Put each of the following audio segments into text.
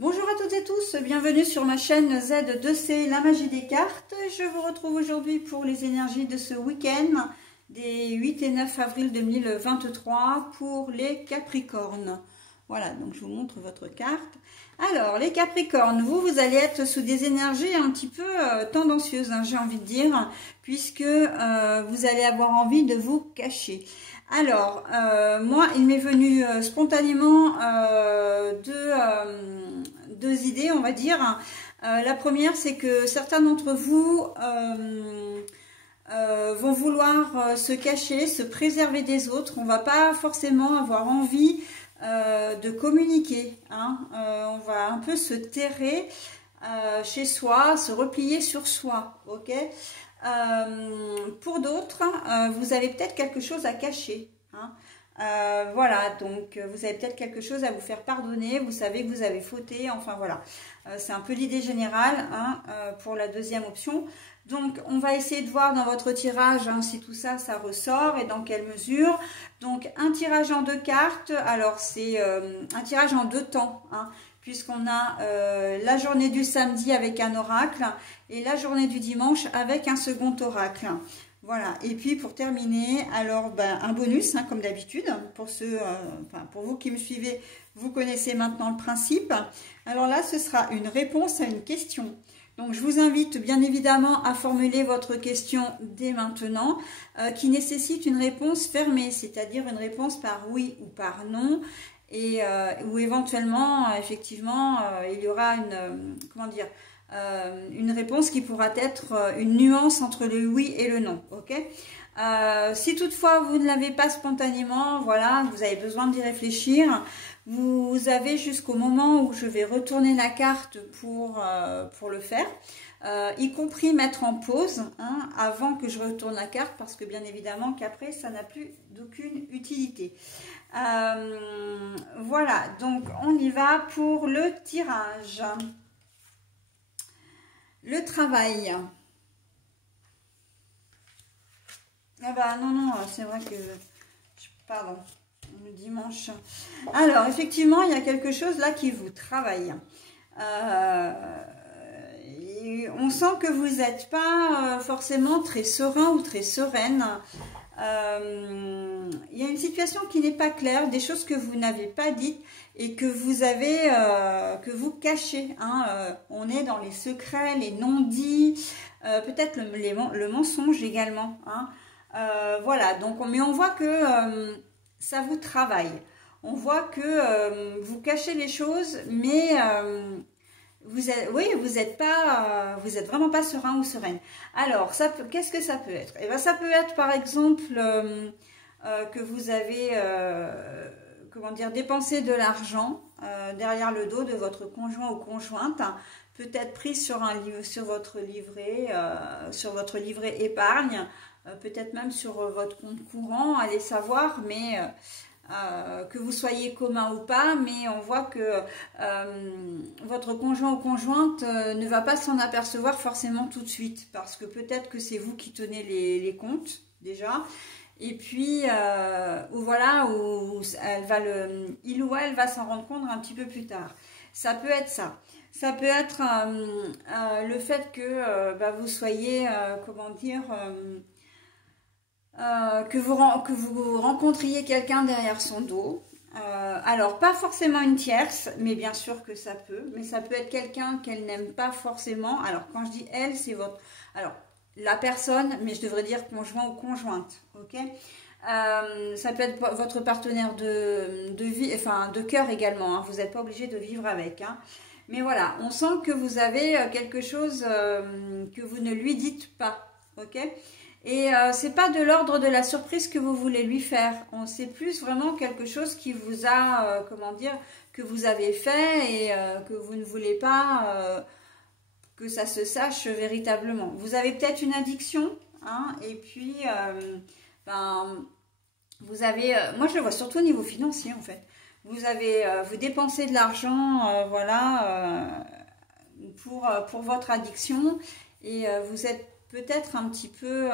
Bonjour à toutes et tous, bienvenue sur ma chaîne Z2C, la magie des cartes. Je vous retrouve aujourd'hui pour les énergies de ce week-end des 8 et 9 avril 2023 pour les Capricornes. Voilà, donc je vous montre votre carte. Alors, les Capricornes, vous allez être sous des énergies un petit peu tendancieuses, hein, j'ai envie de dire, puisque vous allez avoir envie de vous cacher. Alors, moi, il m'est venu spontanément deux idées, on va dire. La première, c'est que certains d'entre vous vont vouloir se cacher, se préserver des autres. On va pas forcément avoir envie de communiquer, hein. On va un peu se terrer chez soi, se replier sur soi, ok. Pour d'autres, vous avez peut-être quelque chose à cacher, hein. Voilà, donc vous avez peut-être quelque chose à vous faire pardonner, vous savez que vous avez fauté, enfin voilà. C'est un peu l'idée générale, hein, pour la deuxième option. Donc on va essayer de voir dans votre tirage, hein, si tout ça, ça ressort et dans quelle mesure. Donc un tirage en deux cartes, alors c'est un tirage en deux temps, hein, puisqu'on a la journée du samedi avec un oracle et la journée du dimanche avec un second oracle. Voilà, et puis pour terminer, alors un bonus, hein, comme d'habitude, pour ceux, pour vous qui me suivez, vous connaissez maintenant le principe. Alors là, ce sera une réponse à une question. Donc je vous invite bien évidemment à formuler votre question dès maintenant, qui nécessite une réponse fermée, c'est-à-dire une réponse par oui ou par non, et ou éventuellement, effectivement, il y aura une, comment dire, une réponse qui pourra être une nuance entre le oui et le non, ok. Si toutefois vous ne l'avez pas spontanément, voilà, vous avez besoin d'y réfléchir, vous avez jusqu'au moment où je vais retourner la carte pour le faire, y compris mettre en pause, hein, avant que je retourne la carte, parce que bien évidemment qu'après ça n'a plus d'aucune utilité. Voilà, donc on y va pour le tirage. Le travail. Ah bah non, c'est vrai que... Pardon, le dimanche. Alors, effectivement, il y a quelque chose là qui vous travaille. On sent que vous n'êtes pas forcément très serein ou très sereine. Il y a une situation qui n'est pas claire, des choses que vous n'avez pas dites et que vous avez, que vous cachez, hein. On est dans les secrets, les non-dits, peut-être le mensonge également, hein. Voilà, donc mais on voit que ça vous travaille. On voit que vous cachez les choses, mais vous êtes, oui, vous êtes vraiment pas serein ou sereine. Alors, qu'est-ce que ça peut être? Eh ben, ça peut être par exemple que vous avez, comment dire, dépensé de l'argent derrière le dos de votre conjoint ou conjointe, hein, peut-être pris sur votre livret épargne, peut-être même sur votre compte courant, allez savoir, mais que vous soyez commun ou pas, mais on voit que votre conjoint ou conjointe ne va pas s'en apercevoir forcément tout de suite, parce que peut-être que c'est vous qui tenez les comptes déjà, et puis voilà, où il ou elle va s'en rendre compte un petit peu plus tard. Ça peut être ça. Ça peut être le fait que vous soyez, comment dire, que vous rencontriez quelqu'un derrière son dos. Alors, pas forcément une tierce, mais bien sûr que ça peut. Mais ça peut être quelqu'un qu'elle n'aime pas forcément. Alors, quand je dis elle, c'est votre... Alors, la personne, mais je devrais dire conjoint ou conjointe, ok. Ça peut être votre partenaire de vie, enfin de cœur également, hein. Vous n'êtes pas obligé de vivre avec, hein. Mais voilà, on sent que vous avez quelque chose que vous ne lui dites pas, ok. Et c'est pas de l'ordre de la surprise que vous voulez lui faire. C'est plus vraiment quelque chose qui vous a, comment dire, que vous avez fait et que vous ne voulez pas que ça se sache véritablement. Vous avez peut-être une addiction, hein, et puis vous avez, moi je le vois surtout au niveau financier en fait. Vous dépensez de l'argent, voilà, pour votre addiction, et vous êtes peut-être un petit peu...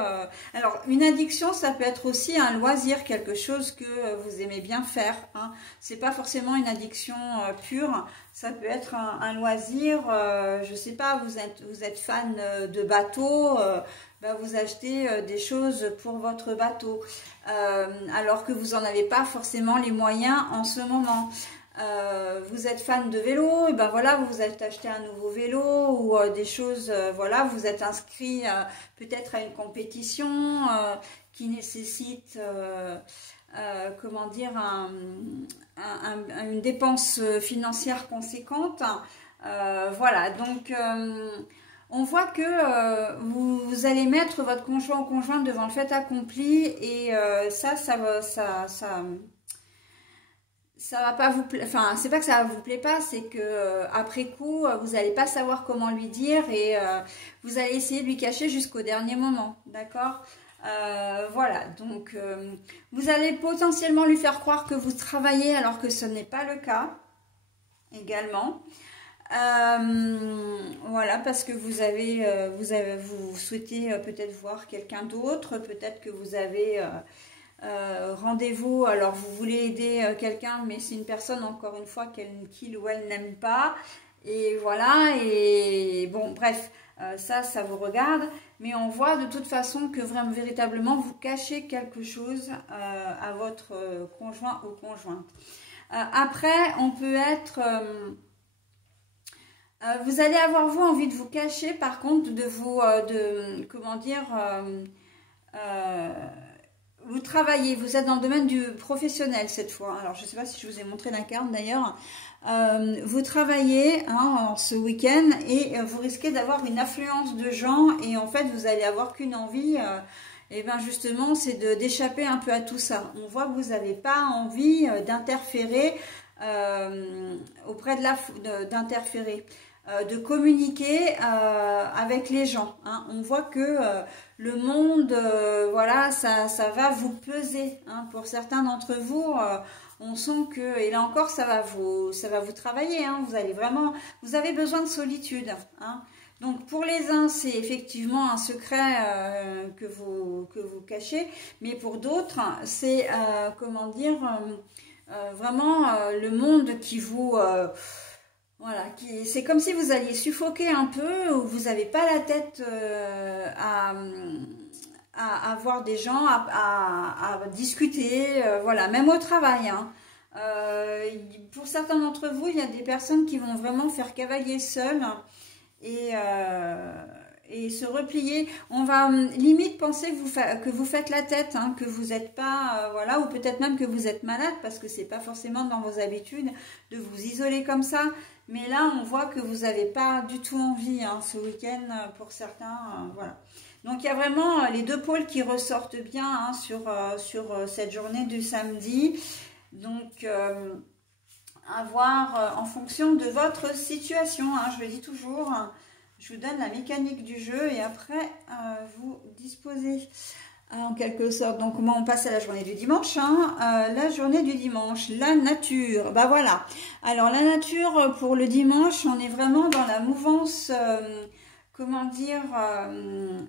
Alors, une addiction, ça peut être aussi un loisir, quelque chose que vous aimez bien faire. Hein. C'est pas forcément une addiction pure, ça peut être un loisir. Je sais pas, vous êtes fan de bateau, ben vous achetez des choses pour votre bateau, alors que vous n'en avez pas forcément les moyens en ce moment. Vous êtes fan de vélo, et ben voilà, vous vous êtes acheté un nouveau vélo ou des choses, voilà, vous êtes inscrit peut-être à une compétition qui nécessite, comment dire, une dépense financière conséquente. Voilà, donc on voit que vous allez mettre votre conjoint ou conjointe devant le fait accompli et ça va pas vous plaire, enfin c'est pas que ça vous plaît pas, c'est que après coup vous n'allez pas savoir comment lui dire et vous allez essayer de lui cacher jusqu'au dernier moment, d'accord. Voilà, donc vous allez potentiellement lui faire croire que vous travaillez alors que ce n'est pas le cas également. Voilà, parce que vous souhaitez peut-être voir quelqu'un d'autre, peut-être que vous avez rendez-vous, alors vous voulez aider quelqu'un, mais c'est une personne, encore une fois, qu'il ou elle n'aime pas, et voilà, et bon, bref, ça vous regarde, mais on voit de toute façon que vraiment, véritablement, vous cachez quelque chose à votre conjoint ou conjointe. Après, on peut être... vous allez avoir, vous, envie de vous cacher, par contre, comment dire... vous travaillez, vous êtes dans le domaine du professionnel cette fois. Alors, je ne sais pas si je vous ai montré la carte d'ailleurs. Vous travaillez hein, ce week-end et vous risquez d'avoir une affluence de gens et en fait, vous allez avoir qu'une envie, et bien justement, c'est d'échapper un peu à tout ça. On voit que vous n'avez pas envie d'interférer auprès d'interférer. De communiquer avec les gens. Hein. On voit que le monde, voilà, ça va vous peser. Hein. Pour certains d'entre vous, on sent que, et là encore, ça va vous travailler. Hein. Vous avez besoin de solitude. Hein. Donc pour les uns, c'est effectivement un secret que vous cachez, mais pour d'autres, c'est comment dire, vraiment le monde qui vous voilà, c'est comme si vous alliez suffoquer un peu, ou vous n'avez pas la tête à voir des gens, à discuter, voilà, même au travail. Hein. Pour certains d'entre vous, il y a des personnes qui vont vraiment faire cavalier seul et se replier. On va limite penser que vous faites la tête, hein, que vous n'êtes pas, voilà, ou peut-être même que vous êtes malade, parce que c'est pas forcément dans vos habitudes de vous isoler comme ça. Mais là, on voit que vous n'avez pas du tout envie hein, ce week-end pour certains. Voilà. Donc, il y a vraiment les deux pôles qui ressortent bien hein, sur cette journée du samedi. Donc, à voir en fonction de votre situation. Hein, je le dis toujours, je vous donne la mécanique du jeu et après, vous disposez en quelque sorte. Donc, moi, on passe à la journée du dimanche. Hein. La journée du dimanche, la nature. Bah voilà. Alors, la nature, pour le dimanche, on est vraiment dans la mouvance, comment dire,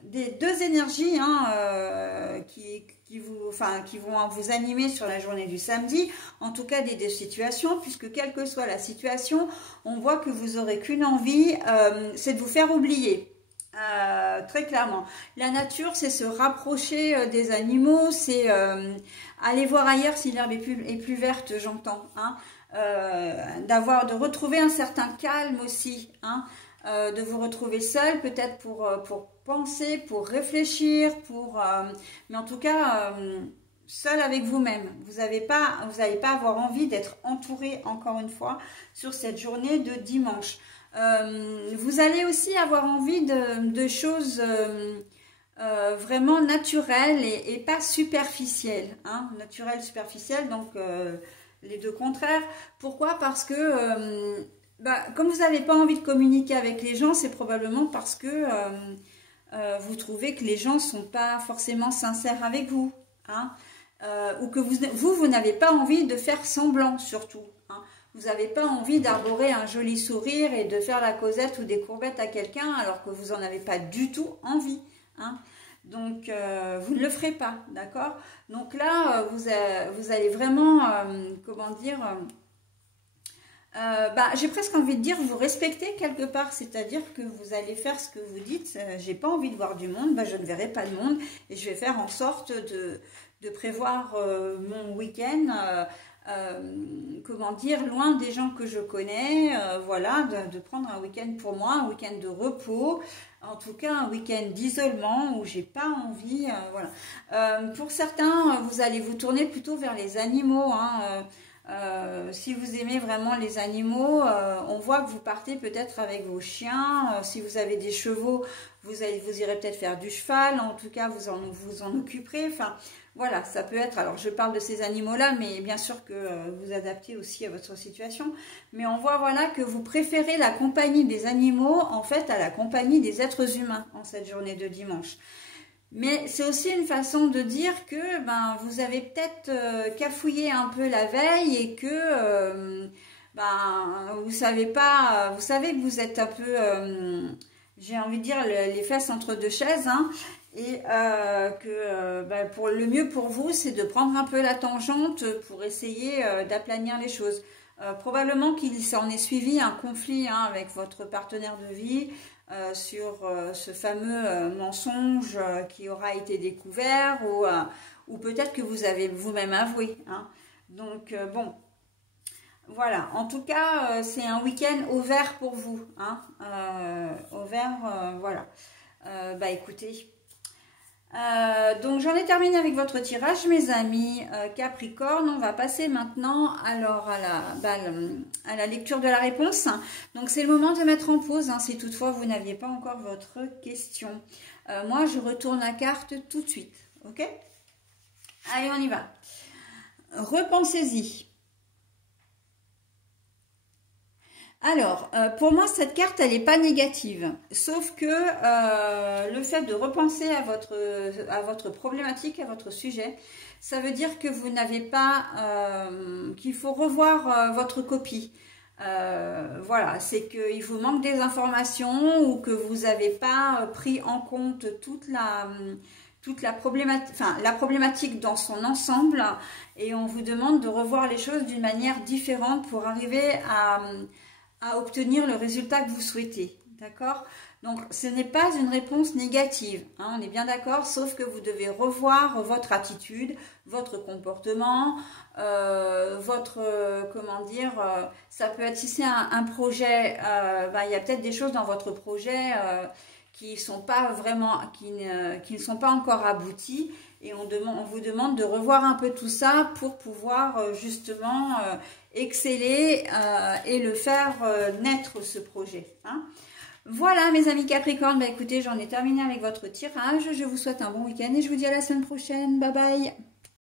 des deux énergies hein, qui vont vous animer sur la journée du samedi. En tout cas, des deux situations, puisque quelle que soit la situation, on voit que vous n'aurez qu'une envie, c'est de vous faire oublier. Très clairement, la nature c'est se rapprocher des animaux, c'est aller voir ailleurs si l'herbe est plus verte, j'entends, hein, de retrouver un certain calme aussi, hein, de vous retrouver seul peut-être pour penser, pour réfléchir, mais en tout cas seul avec vous-même. Vous n'allez pas avoir envie d'être entouré encore une fois sur cette journée de dimanche. Vous allez aussi avoir envie de choses vraiment naturelles et pas superficielles. Hein, naturelles, superficielles, donc les deux contraires. Pourquoi? Parce que comme vous n'avez pas envie de communiquer avec les gens, c'est probablement parce que vous trouvez que les gens ne sont pas forcément sincères avec vous. Hein, ou que vous n'avez pas envie de faire semblant surtout. Hein. Vous n'avez pas envie d'arborer un joli sourire et de faire la causette ou des courbettes à quelqu'un alors que vous n'en avez pas du tout envie. hein. Donc, vous ne le ferez pas, d'accord? Donc là, vous allez vraiment, comment dire, j'ai presque envie de dire, vous respectez quelque part, c'est-à-dire que vous allez faire ce que vous dites. J'ai pas envie de voir du monde, je ne verrai pas de monde et je vais faire en sorte de prévoir mon week-end, comment dire, loin des gens que je connais, voilà, de prendre un week-end pour moi, un week-end de repos, en tout cas un week-end d'isolement où j'ai pas envie, voilà. Pour certains, vous allez vous tourner plutôt vers les animaux, hein, si vous aimez vraiment les animaux, on voit que vous partez peut-être avec vos chiens. Si vous avez des chevaux, vous irez peut-être faire du cheval. En tout cas, vous en occuperez. Enfin, voilà, ça peut être. Alors, je parle de ces animaux-là, mais bien sûr que vous adaptez aussi à votre situation. Mais on voit, voilà, que vous préférez la compagnie des animaux, en fait, à la compagnie des êtres humains en cette journée de dimanche. Mais c'est aussi une façon de dire que vous avez peut-être cafouillé un peu la veille et que vous savez pas, vous savez que vous êtes un peu, j'ai envie de dire, les fesses entre deux chaises, hein, et pour le mieux pour vous, c'est de prendre un peu la tangente pour essayer d'aplanir les choses. Probablement qu'il s'en est suivi un conflit, hein, avec votre partenaire de vie, sur ce fameux mensonge qui aura été découvert ou peut-être que vous avez vous-même avoué, hein. Donc bon, voilà, en tout cas c'est un week-end au vert pour vous, hein, au vert, voilà. Écoutez, donc j'en ai terminé avec votre tirage, mes amis Capricorne. On va passer maintenant alors à la lecture de la réponse. Donc c'est le moment de mettre en pause, hein, si toutefois vous n'aviez pas encore votre question. Moi je retourne la carte tout de suite, ok? Allez, on y va. Repensez-y. Alors, pour moi, cette carte, elle n'est pas négative. Sauf que le fait de repenser à votre problématique, à votre sujet, ça veut dire que vous n'avez pas, qu'il faut revoir votre copie. Voilà, c'est qu'il vous manque des informations ou que vous n'avez pas pris en compte toute la problématique, enfin, la problématique dans son ensemble. Et on vous demande de revoir les choses d'une manière différente pour arriver à obtenir le résultat que vous souhaitez, d'accord? Donc, ce n'est pas une réponse négative, hein, on est bien d'accord, sauf que vous devez revoir votre attitude, votre comportement, comment dire, ça peut être, si c'est un projet, il y a peut-être des choses dans votre projet qui sont pas vraiment, qui ne sont pas encore abouties, et on vous demande de revoir un peu tout ça pour pouvoir justement exceller et le faire naître, ce projet, hein. Voilà mes amis Capricorne, écoutez, j'en ai terminé avec votre tirage. Je vous souhaite un bon week-end et je vous dis à la semaine prochaine. Bye bye.